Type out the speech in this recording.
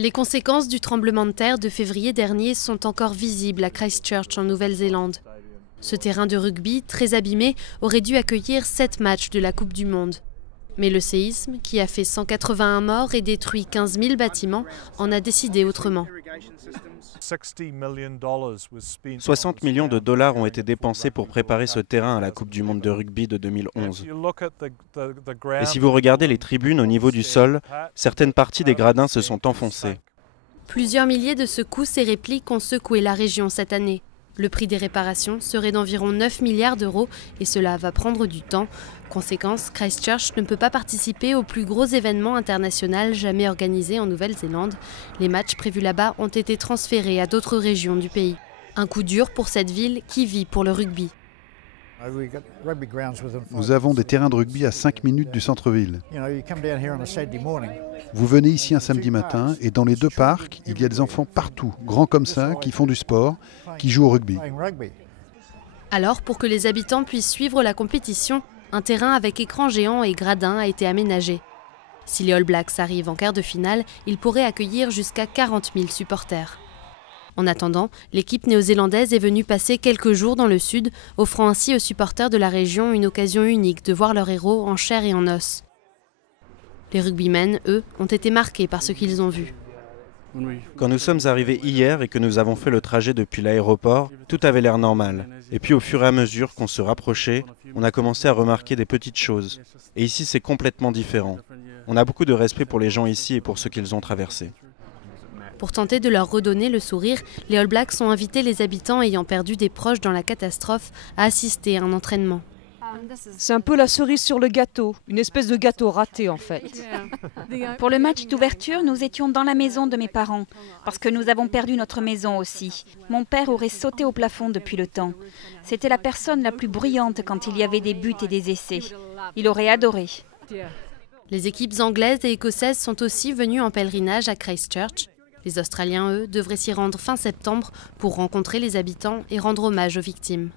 Les conséquences du tremblement de terre de février dernier sont encore visibles à Christchurch en Nouvelle-Zélande. Ce terrain de rugby, très abîmé, aurait dû accueillir 7 matchs de la Coupe du Monde. Mais le séisme, qui a fait 181 morts et détruit 15 000 bâtiments, en a décidé autrement. 60 millions de dollars ont été dépensés pour préparer ce terrain à la Coupe du Monde de rugby de 2011. Et si vous regardez les tribunes au niveau du sol, certaines parties des gradins se sont enfoncées. Plusieurs milliers de secousses et répliques ont secoué la région cette année. Le prix des réparations serait d'environ 9 milliards d'euros et cela va prendre du temps. Conséquence, Christchurch ne peut pas participer au plus gros événement international jamais organisé en Nouvelle-Zélande. Les matchs prévus là-bas ont été transférés à d'autres régions du pays. Un coup dur pour cette ville qui vit pour le rugby. Nous avons des terrains de rugby à 5 minutes du centre-ville. Vous venez ici un samedi matin et dans les deux parcs, il y a des enfants partout, grands comme ça, qui font du sport, qui jouent au rugby. Alors, pour que les habitants puissent suivre la compétition, un terrain avec écran géant et gradins a été aménagé. Si les All Blacks arrivent en quart de finale, ils pourraient accueillir jusqu'à 40 000 supporters. En attendant, l'équipe néo-zélandaise est venue passer quelques jours dans le sud, offrant ainsi aux supporters de la région une occasion unique de voir leur héros en chair et en os. Les rugbymen, eux, ont été marqués par ce qu'ils ont vu. Quand nous sommes arrivés hier et que nous avons fait le trajet depuis l'aéroport, tout avait l'air normal. Et puis au fur et à mesure qu'on se rapprochait, on a commencé à remarquer des petites choses. Et ici, c'est complètement différent. On a beaucoup de respect pour les gens ici et pour ce qu'ils ont traversé. Pour tenter de leur redonner le sourire, les All Blacks ont invité les habitants ayant perdu des proches dans la catastrophe à assister à un entraînement. C'est un peu la cerise sur le gâteau, une espèce de gâteau raté en fait. Pour le match d'ouverture, nous étions dans la maison de mes parents, parce que nous avons perdu notre maison aussi. Mon père aurait sauté au plafond depuis le temps. C'était la personne la plus bruyante quand il y avait des buts et des essais. Il aurait adoré. Les équipes anglaises et écossaises sont aussi venues en pèlerinage à Christchurch. Les Australiens, eux, devraient s'y rendre fin septembre pour rencontrer les habitants et rendre hommage aux victimes.